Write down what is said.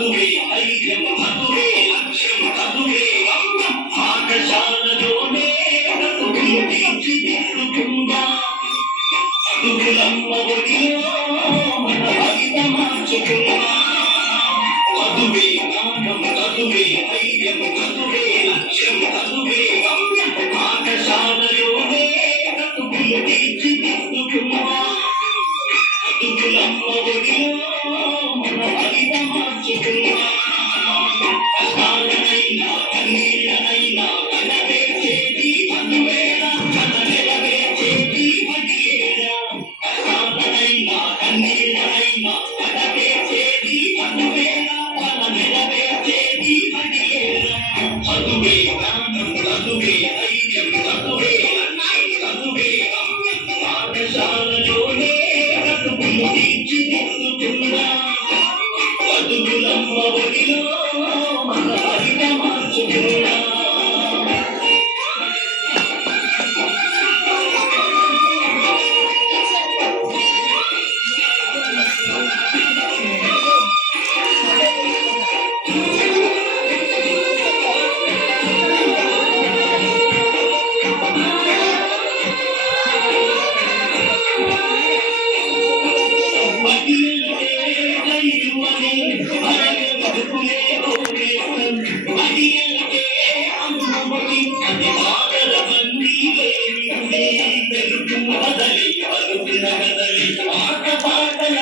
చదువే ఐక్యం చదువే లక్ష్యం చదువే పాఠశాలలోనే చదువులు తీర్చిదిద్దుకుందా చదువులమ్మ ఒడిలో మన భవిత మార్చుకుందా చదువే జ్ఞానం చదువే ఐక్యం చదువే లక్ష్యం చదువే పాఠశాలలోనే చదువులు తీర్చిదిద్దుకుందా చదువులమ్మ ఒడిలో మన భవిత మార్చుకుందా కష్టాలనైనా కన్నీళ్ళనైనా కనవేసేది చదువేరా కన నెరవేర్చేది బడియేరా కష్టాలనైనా కన్నీళ్ళనైనా కనవేసేది చదువేరా కన నెరవేర్చేది బడియేరా చదువే జ్ఞానం చదువే ఐక్యం చదువే లక్ష్యం చదువే పాఠశాలలోనే చదువులు తీర్చిదిద్దుకుందా చదువులమ్మ ఒడిలో మన భవిత మార్చుకుందా ఆట పాటల